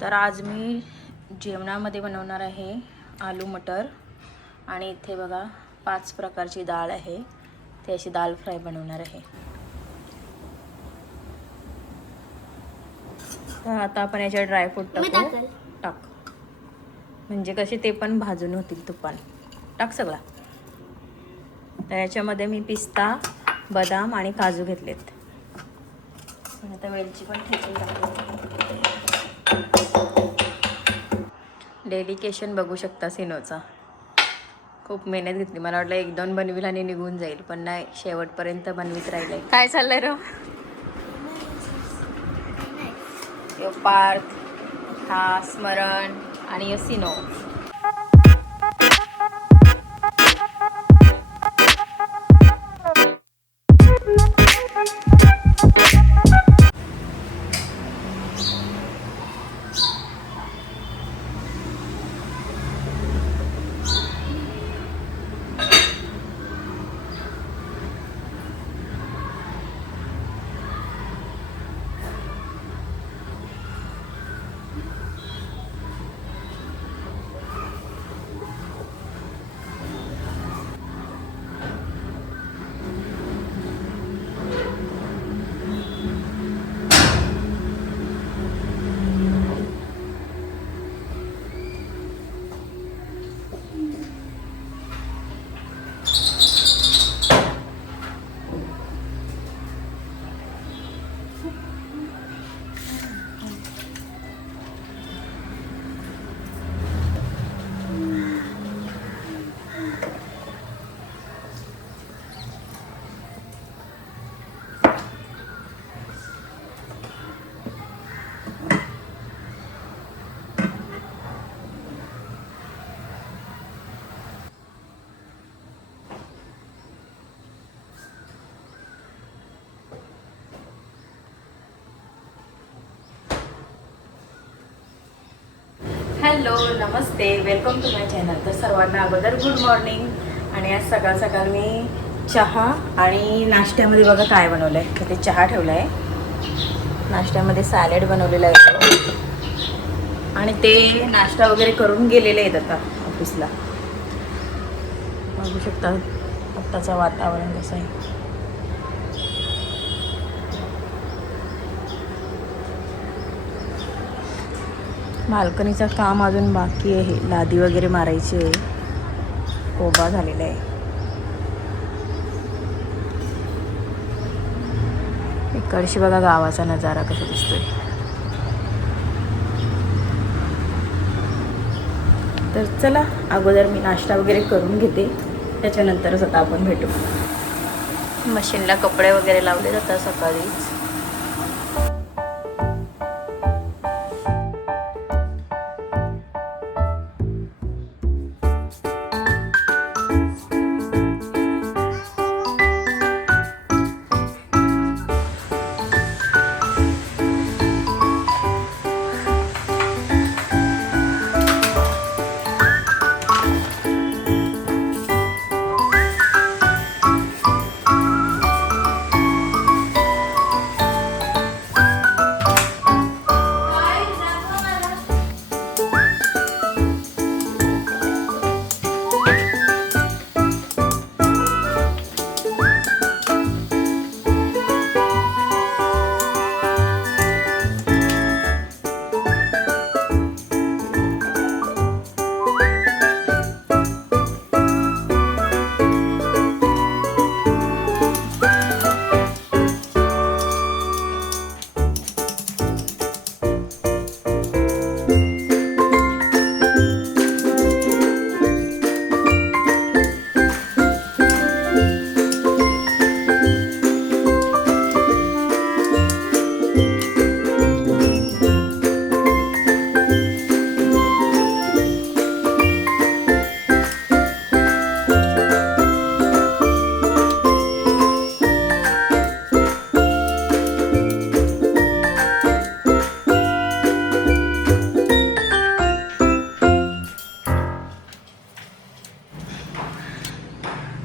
तर आज मी जेवणामध्ये बनवणार आहे आलू मटर आणि इथे बघा 5 प्रकारची डाळ आहे। ती अशी दाल फ्राय बनवणार आहे। तर आता आपण याच्या ड्रायफ्रूट टाक म्हणजे कसे ते पण भाजून होतील तुपान। टाक सगळा। तर याच्यामध्ये मी पिस्ता, बदाम आणि काजू घेतलेत। आता वेलची पण ठेचून टाकते। डेडिकेशन बघू शकता सिनोचा। खूप मेहनत घेतली। मला वाटलं 1-2 बनविल आणि निघून जाईल, पण नाही, शेवटपर्यंत बनवित राहिले। काय चाललंय रे? यो पार्थ, हा स्मरण आणि यो सिनो। Hello, namaste, welcome to my channel. तर सर्वांना अगोदर गुड मॉर्निंग। आणि आज सकाळ सकाळ मी चहा आणि नाश्त्यामध्ये बघा काय बनवलं आहे। तर ते चहा ठेवला आहे, नाश्त्यामध्ये सॅलड बनवलेलं आहे आणि ते नाश्ता वगैरे करून गेलेले आहेत आता ऑफिसला। बघू शकता आत्ताचं वातावरण कसं आहे। बाल्कनीचं काम अजून बाकी आहे, लादी वगैरे मारायची आहे, कोबा झालेला आहे। इकडची बघा गावाचा नजारा कसा दिसतोय। तर चला, अगोदर मी नाश्ता वगैरे करून घेते, त्याच्यानंतरच आता आपण भेटू। मशीनला कपडे वगैरे लावले जातात सकाळीच।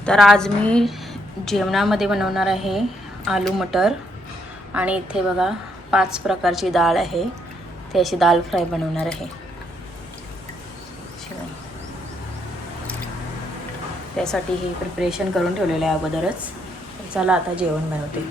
तर आज मी जेवणामध्ये बनवणार आहे आलू मटर आणि इथे बघा 5 प्रकारची डाळ आहे। ते अशी दाल फ्राय बनवणार आहे. त्यासाठी हे प्रिपरेशन करून ठेवलेलं आहे अगोदरच. चला आता जेवण बनवते.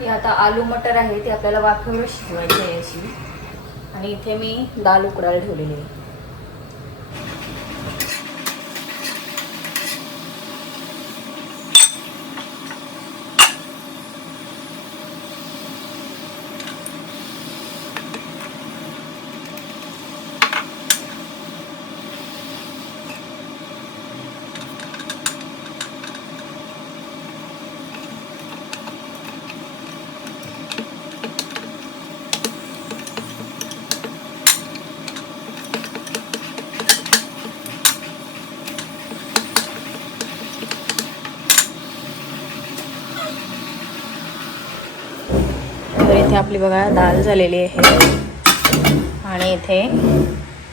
हे आता आलू मटर आहे ते आपल्याला वाफेवर शिजवायचे आहे अशी. आणि इथे मी दाल उकडायला ठेवलेली आहे. तर इथे आपली बघा दाल झालेली आहे. आणि इथे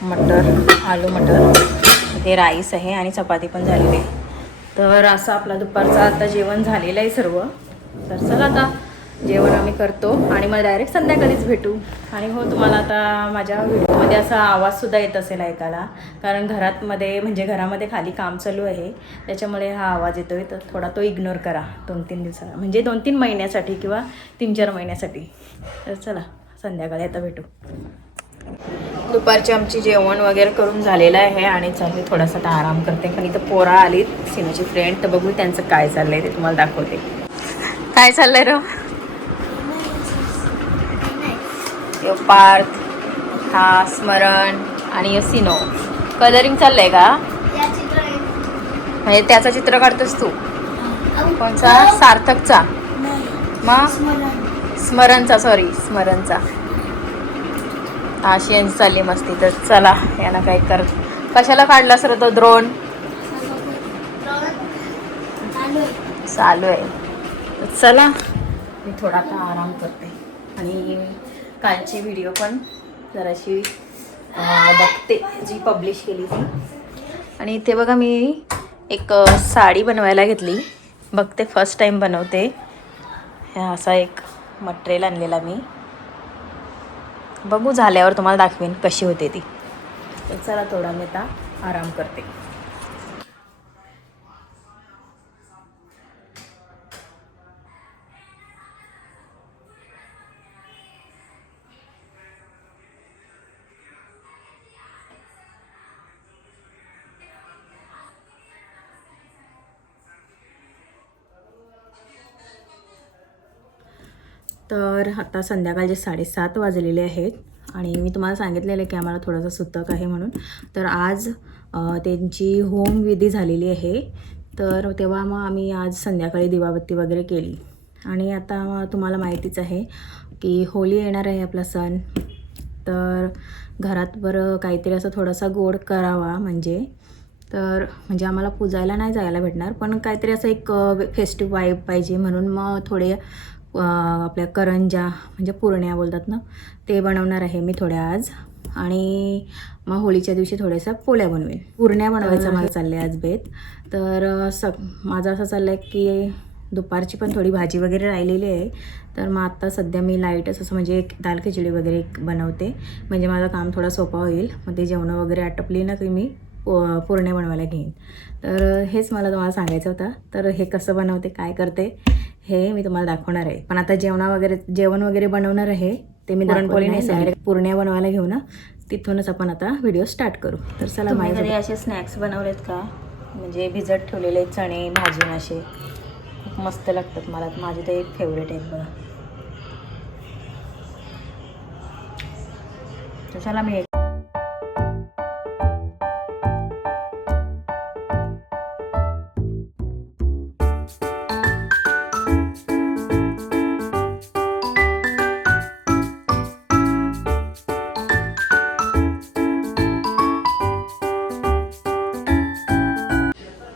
मटर, आलू मटर, इथे राईस आहे आणि चपाती पण झालेली आहे. तर असं आपला दुपारचं आता जेवण झालेलं आहे सर्व. तर चला आता जेवण आम्ही करतो आणि मग डायरेक्ट संध्याकाळीच भेटू. आणि हो, तुम्हाला आता माझ्या व्हिडिओमध्ये असा आवाजसुद्धा येत असेल ऐकायला, कारण म्हणजे घरामध्ये खाली काम चालू आहे, त्याच्यामुळे हा आवाज येतो आहे. तर थोडा तो इग्नोर करा 2-3 दिवसाला, म्हणजे 2-3 महिन्यासाठी किंवा 3-4 महिन्यासाठी. तर चला संध्याकाळी आता भेटू. दुपारची आमची जेवण वगैरे करून झालेलं आहे आणि चालू थोडासा आता आराम करते. पण इथं पोरा आलीत सिनूची फ्रेंड, तर बघू त्यांचं काय चाललं आहे ते तुम्हाला दाखवते. काय चाललंय र? यो पार्थ, हा स्मरण आणि यो सिनो कलरिंग चाललंय का? म्हणजे त्याचं चित्र काढतोस तू? कोणचा? सार्थकचा? मग स्मरणचा, स्मरणचा. अशी यांची चालली मस्ती. तर चला यांना काय कर. कशाला काढला सर तो ड्रोन? चालू आहे. तर चला मी थोडा आता आराम करते आणि कालची व्हिडिओ पण जराशी बघते जी पब्लिश केली ती. आणि इथे बघा मी एक साडी बनवायला घेतली. बघते, फर्स्ट टाईम बनवते. असा एक मटेरियल आणलेला मी. बघू झाल्यावर तुम्हाला दाखवेन कशी होते ती. तर चला थोडा मी आता आराम करते. तर आता संध्याकाळचे 7:30 वाजलेले आहेत आणि मी तुम्हाला सांगितलेलं आहे की आम्हाला थोडासा सुतक आहे म्हणून. तर आज त्यांची होमविधी झालेली आहे. तर तेव्हा मग आम्ही आज संध्याकाळी दिवाबत्ती वगैरे केली. आणि आता तुम्हाला माहितीच आहे की होळी येणार आहे आपला सण. तर घरात बरं काहीतरी असं थोडासा गोड करावा म्हणजे आम्हाला पूजायला नाही जायला भेटणार, पण काहीतरी असं एक फेस्टिव्ह वाईब पाहिजे म्हणून मग थोडे आपल्या करंजा म्हणजे पुरण्या बोलतात ना, ते बनवणार आहे मी थोड्या आज. आणि मग होळीच्या दिवशी थोड्याशा पोळ्या बनवेन. पुरण्या बनवायचं मला चाललं आहे आज बेत. तर माझं असं चाललं आहे की दुपारची पण थोडी भाजी वगैरे राहिलेली आहे. तर मग आत्ता सध्या मी लाईटच असं म्हणजे एक दाल खिचडी वगैरे बनवते, म्हणजे माझं काम थोडा सोपा होईल. मग ते जेवणं वगैरे आटपली ना की मी पुरण्या बनवायला घेईन. तर हेच मला तुम्हाला सांगायचं होतं. तर हे कसं बनवते, काय करते हे मी तुम्हाला दाखवणार आहे. पण आता जेवण वगैरे बनवणार आहे ते मी पुरणपोळी नाही, डायरेक्ट पुरण्या बनवायला घेऊ ना, तिथूनच आपण आता व्हिडिओ स्टार्ट करू. तर चला, माझ्याकडे असे स्नॅक्स बनवलेत का, म्हणजे भिजत ठेवलेले चणे भाजून असे खूप मस्त लागतात मला. माझे ते एक फेवरेट आहेत बघा. तर चला मी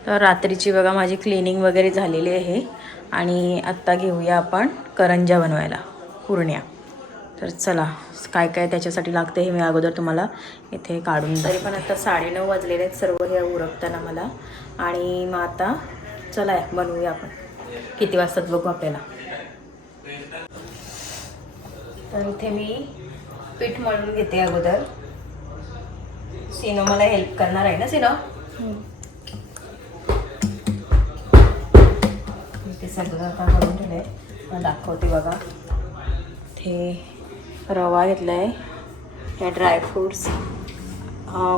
तर रात्रीची बघा माझी क्लिनिंग वगैरे झालेली आहे. आणि आत्ता घेऊया आपण करंजा बनवायला, पुरण्या. तर चला, काय काय त्याच्यासाठी लागते हे मी अगोदर तुम्हाला इथे काढून. तरी पण आता 9:30 वाजलेले आहेत सर्व हे उरकताना मला. आणि मग आता चला बनवूया आपण. किती वाजतात बघू आपल्याला. तर इथे मी पीठ मळून घेते अगोदर. सिनो मला हेल्प करणार आहे ना. सिनो ते सगळं आता करून ठेवलं आहे, दाखवते बघा. ते रवा घेतला आहे, हे ड्रायफ्रूट्स,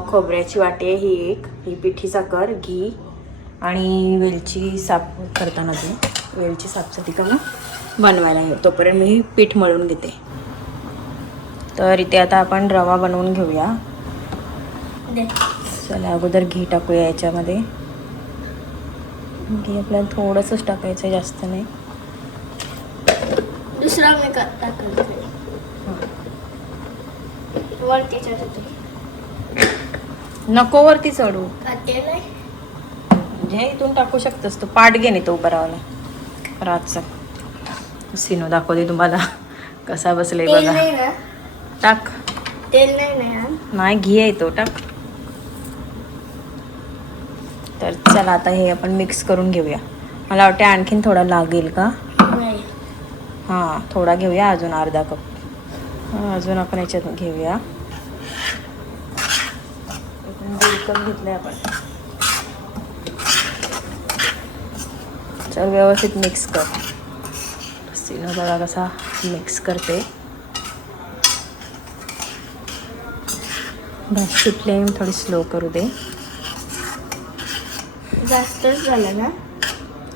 खोबऱ्याची वाटी आहे ही एक, ही पिठी साखर, घी आणि वेलची साप करताना ती वेलची सापसाठी का मग बनवायला आहे. तोपर्यंत मी पीठ मळून घेते. तर इथे आता आपण रवा बनवून घेऊया. चला अगोदर घी टाकूया याच्यामध्ये. घी आपल्याला थोडंसंच टाकायचं आहे, जास्त नाही. दुसरा मी टाकायचं वरती चढते, नको वरती चढू. ते नाही म्हणजे इथून टाकू शकतस तू. पाठ घे नाही तो उभा राहायला रातचा. सिनो दाखवते तुम्हाला कसा बसलाय तेल बघा. नाही ना, टाक. तेल नाही ना, नाही घी आहे तो, टाक. तर चला आता हे आपण मिक्स करून घेऊया. मला वाटतं आणखीन थोडा लागेल का. नाही हां थोडा घेऊया, अजून अर्धा कप. अजून आपण याच्यात घेऊया. 1.5 कप घेतले आपण. चल व्यवस्थित मिक्स कर. सिनो बघा कसा मिक्स करते. गॅसची फ्लेम थोडी स्लो करू दे. जास्तच झालं ना.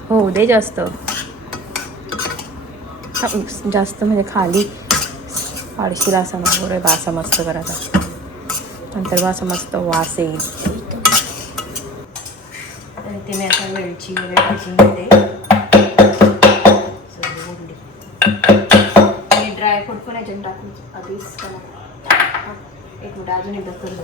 हो दे जास्त. जास्त म्हणजे खाली पाडशील असा नको रे. बासा मस्त करायचा, नंतर बासा मस्त वास येईल. तर इथे मी आता वेलची वगैरे भाजून घेते. आणि ड्रायफ्रूट पण याच्यात टाकून आधीच. एक मिनिट अजून एकदा करू.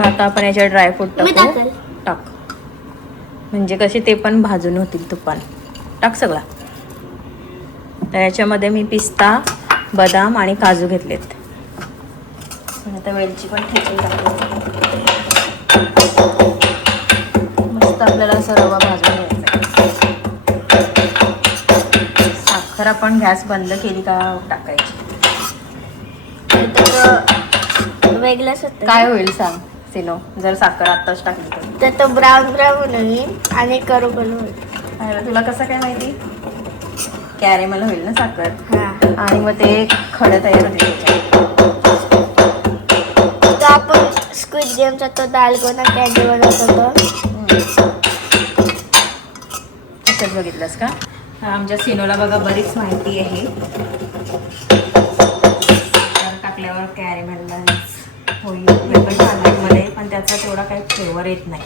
आता आपण याच्यात ड्रायफ्रूट टाकू. टाक म्हणजे कसे ते पण भाजून होतील तुपान. टाक सगळा. तर याच्यामध्ये मी पिस्ता, बदाम आणि काजू घेतलेत. आता वेलची पण ठेचून टाकू. मस्त आपल्याला असा रवा भाजून घ्यायचा. साखर आपण गॅस बंद केली का टाकायची. वेगळंच होतं. काय होईल सांग सिनो जर साखर आत्ताच टाकली तर तो ब्राऊन ब्राऊन होईल आणि करू होईल. तुला कसं काय माहिती. कॅरेमल होईल ना साखर. हां आणि मग ते खडं तयार होते त्याच्यात. तो आपण स्क्विड गेमचा तो दालगोना कॅन्डी बनवत होतो. त्याच्यात बघितलंस का. आमच्या सिनोला बघा बरीच माहिती आहे. टाकल्यावर कॅरेमल होईल. मध्ये पण त्याचा तेवढा काही फ्लेवर येत नाही.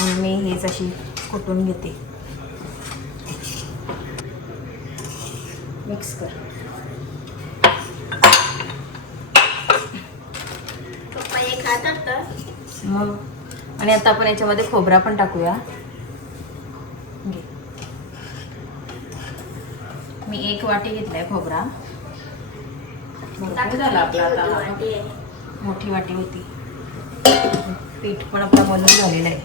आणि मी हेच अशी कुटून घेते. मिक्स कर. पप्पा हे खातात तर मग आणि आता आपण याच्यामध्ये खोबरा पण टाकूया. घे. मी 1 वाटी घेतलाय खोबरा. भरपूर झाला आपला आता. मोठी वाटी होती. पीठ पण आपला बनवून झालेलं आहे.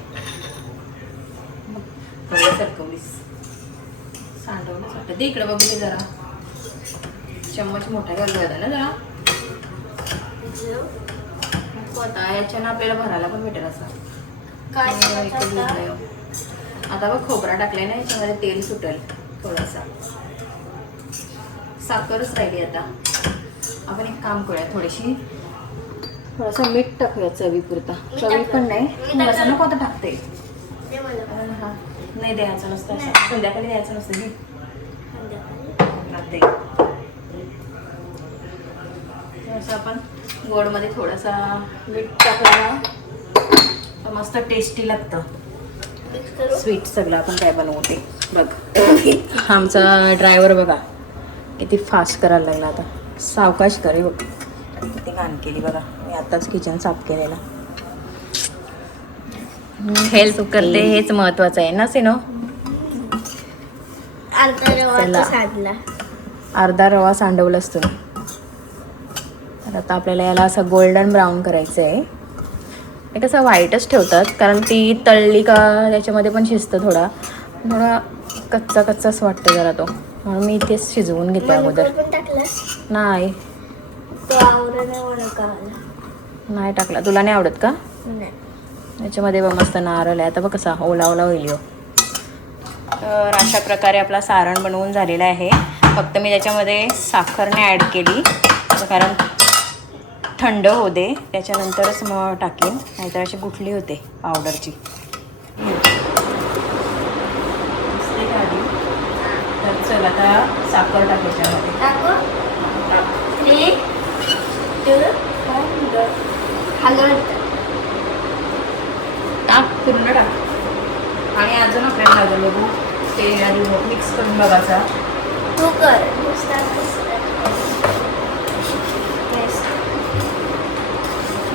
सरकवलीस सांडवलंच वाटतं. ते इकडे बघू जरा. चम्मच मोठा घालूया ना जरा. आता याच्यानं आपल्याला भरायला पण भेटेल असं. आता बघ खोबरा टाकलाय ना, याच्यामध्ये तेल सुटेल थोडासा. साखरच राहिली आता. आपण एक काम करूया, थोडंसं मीठ टाकूया चवीपुरता. चवी पण नाही थोडंसं नको आता टाकते. हा नाही द्यायचं नसतं असं. संध्याकाळी द्यायचं नसतं घे. असं आपण गोडमध्ये थोडासा मीठ टाकलं तर मस्त टेस्टी लागतं. स्वीट सगळं आपण काय बनवते बघ. आमचा ड्रायव्हर बघा किती फास्ट करायला लागला. आता सावकाश करे बघ. किती घाण केली बघा. मी आताच किचन साफ केलेला. हेल्प करते हेच महत्वाचं आहे ना सिनो. अर्धा रवा सांडवला असतो. तर आता आपल्याला याला असं गोल्डन ब्राऊन करायचं आहे. हे कसं व्हाईटच ठेवतात कारण ती तळली का त्याच्यामध्ये पण शिजतं. थोडा कच्चाच वाटतं जरा तो. म्हणून मी इथेच शिजवून घेते अगोदर. नाही टाकला. तुला नाही आवडत का? याच्यामध्ये बघ मस्त नारळ आहे. आता बघ कसा ओला होईल. तर अशा प्रकारे आपला सारण बनवून झालेलं आहे. फक्त मी त्याच्यामध्ये साखर नाही ॲड केली कारण थंड होऊ दे त्याच्यानंतरच मग टाकेन, नाहीतर अशी गुठली होते पावडरची. तर चल आता साखर टाक याच्यामध्ये. टाक पूर्ण टाक. आणि अजून आपल्याला लागेल बघू ते आधी मिक्स करून बघायचा. तू कर.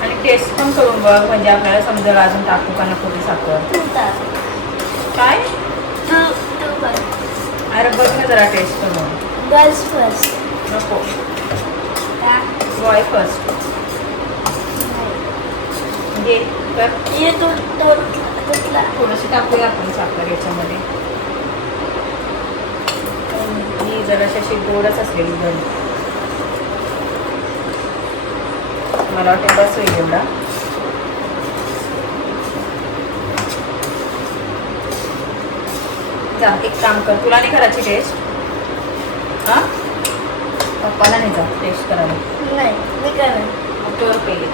आणि टेस्ट पण करून बघ म्हणजे आपल्याला समजेल अजून टाकू का नको ती साखर. काय अरे बघ ना जरा टेस्ट करून. Girls first. नको बॉय फर्स्ट. घे तर थोडंसं टाकूया आपण साखर याच्यामध्ये. ही जराशी अशी गोडच असलेली घरी. मला वाटतं बस होईल एवढा. जा एक काम कर. तुला नाही करायची टेस्ट? हां पप्पाला नाही जा टेस्ट करायला. नाही मी करेन. तर पहिले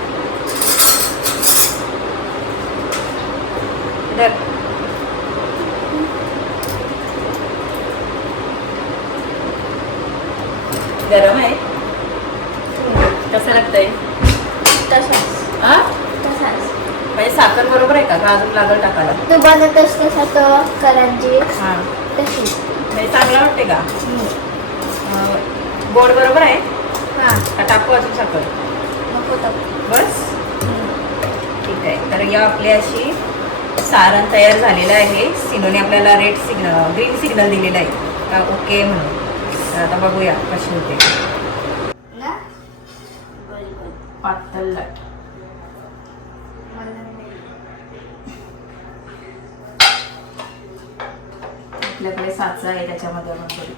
धर. गरम आहे. कसं लागतंय? तसाच. म्हणजे साखर बरोबर आहे का अजून लागल टाकायला? तू बनवतस तसा तो करंजी हां तशी. म्हणजे चांगला वाटते का? गोड बरोबर आहे. हां का टाकू अजून साखर? नको टाकू. बस ठीक आहे. तर या आपली अशी सारण तयार झालेलं आहे. सिनोने आपल्याला ग्रीन सिग्नल दिलेला आहे का ओके म्हणून. तर आता बघूया कशी होते. पातळ लाट. आपल्याकडे साचा आहे त्याच्यामध्ये आपण करू.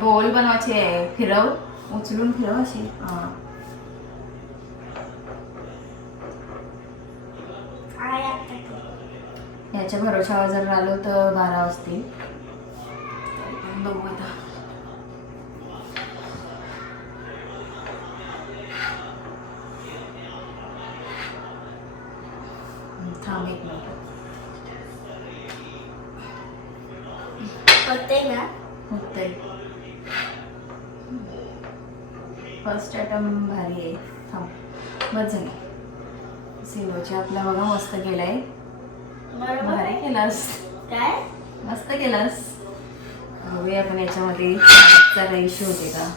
गोल बनवायची आहे. फिरव उचलून फिरव अशी. हां याच्या भरोशावर जर आलो तर 12 वाजतील. बघू आता. थांब एक मिनिट. होते ना. होतंय. फर्स्ट आयटम भारी आहे. थांब बस झालं. सिनोची आपला बघा मस्त केलाय. बरोबर भारी केलास, काय मस्त केलास. बघूया आपण याच्यामध्ये साईजचा रेशो होते का.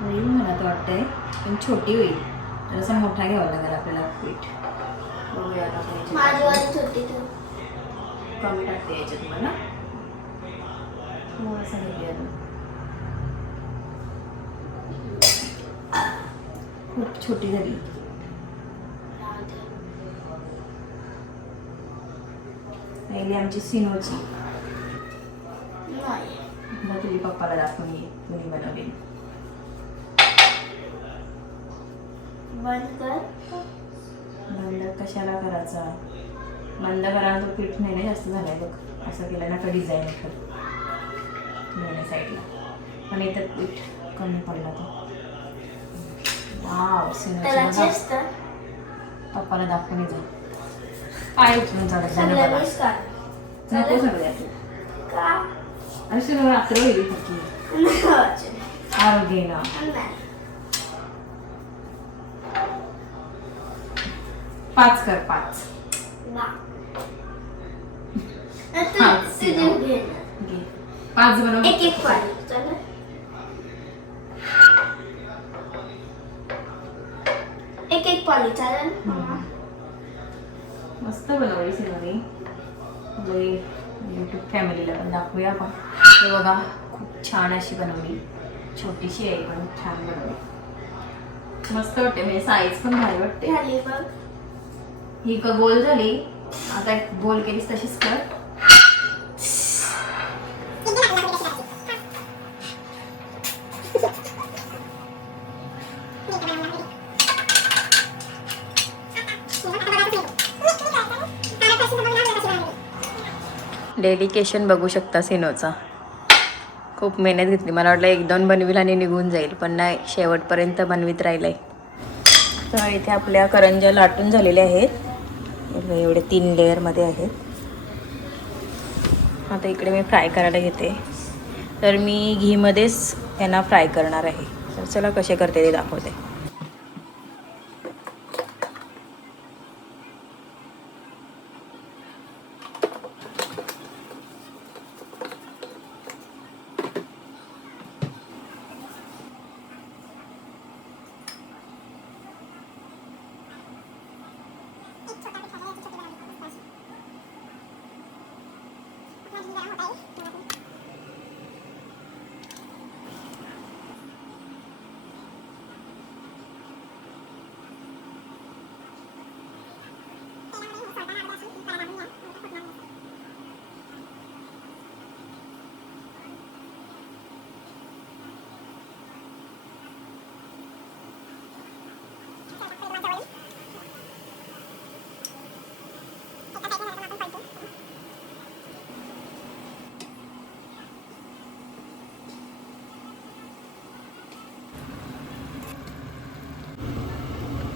होईल मला तर वाटतंय, पण छोटी होईल. जरासा मोठा घ्यावा लागेल आपल्याला पीठ. बघूया आता आपण याच्यात माझी वाली छोटी ठेव. कमी टाकते याच्यात मला. थोडंसं घेऊया अजून. खूप छोटी झाली. पहिली आमची सिनोची. नाही. मग तुम्ही पप्पाला दाखवून ये कुणी बनवलेली. बंद कर. बंद कशाला करायचा. बंद करायला तो पीठ नाही ना जास्त झालाय बघ. असं केलं ना का डिझाईन होतं दोन्ही साईडला. पण इथं पीठ कमी पडला तो. वाव त्याला सिनोची असतं पप्पाला दाखवून जा. पाय उचलून चालत सगळ्या नाही. मिस कर. नको सगळ्या तू. का अशी रात्र होईल फक्त. आरोग्य ना. नाही. 5 कर 5. वा. हा, तुझे घे ना. घे 5 बनव. एक एक पाणी चला. एक एक पाणी चालेल. मस्त बनवली सिनोनी. यूट्यूब फॅमिलीला पण दाखवूया आपण. हे बघा खूप छान अशी बनवली. छोटीशी आहे पण छान बनवली. मस्त वाटते म्हणजे साईज पण भारी वाटते. झाली बघ. ही का गोल झाली. आता एक गोल केलीस तशीच कर. डेडिकेशन बघू शकता सिनोचा. खूप मेहनत घेतली. मला वाटलं 1-2 बनवील आणि निघून जाईल, पण नाही, शेवटपर्यंत बनवीत राहिलंय. तर इथे आपल्या करंज्या लाटून झालेल्या आहेत. एवढे 3 लेअरमध्ये आहेत. आता इकडे मी फ्राय करायला घेते. तर मी घीमध्येच यांना फ्राय करणार आहे. तर चला कसे करते ते दाखवते.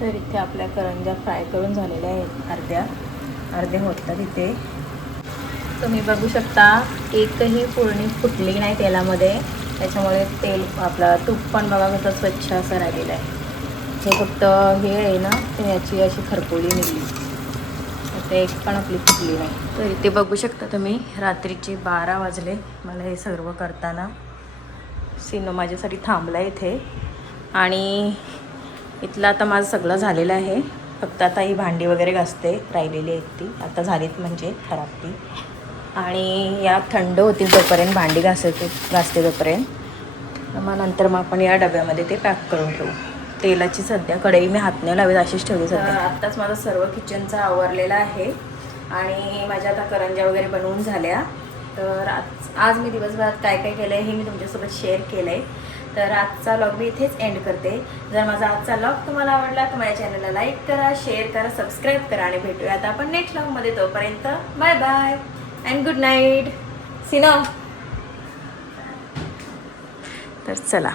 तर इथे आपल्या करंज्या फ्राय करून झालेल्या आहेत. अर्ध्या होतात इथे. तुम्ही बघू शकता एकही फोडणी फुटली नाही तेलामध्ये. त्याच्यामुळे तेल आपला तूप पण बघा कसं स्वच्छ असं राहिलेलं आहे. हे फक्त हे आहे ना, ते याची अशी खरपोळी निघली. ते एक पण आपली फुटली नाही. तर इथे बघू शकता तुम्ही रात्रीचे 12 वाजले मला हे सर्व करताना. सिनो माझ्यासाठी थांबला इथे. आणि इथलं आता माझं सगळं झालेलं आहे. फक्त आता ही भांडी वगैरे घासते राहिलेली आहेत ती. आता झालीत म्हणजे खराब ती. आणि या थंड होतील तोपर्यंत भांडी घासते तोपर्यंत. मग नंतर मग आपण या डब्यामध्ये ते पॅक करून ठेवू. तेलाची सध्या कढई मी हात नाही लावेल अशीच ठेवली सध्या. आत्ताच माझं सर्व किचनचा आवरलेला आहे. आणि माझ्या आता करंज्या वगैरे बनवून झाल्या. तर आज मी दिवसभरात काय काय केलं आहे हे मी तुमच्यासोबत शेअर केलं आहे. तर आजचा व्लॉग मी इथेच एंड करते. जर माझा आजचा व्लॉग तुम्हाला आवडला तर माझ्या चॅनलला लाईक करा, शेअर करा, सबस्क्राईब करा. आणि भेटूया आता आपण नेक्स्ट व्लॉगमध्ये. तोपर्यंत bye bye and good night. सिनो. तर चला.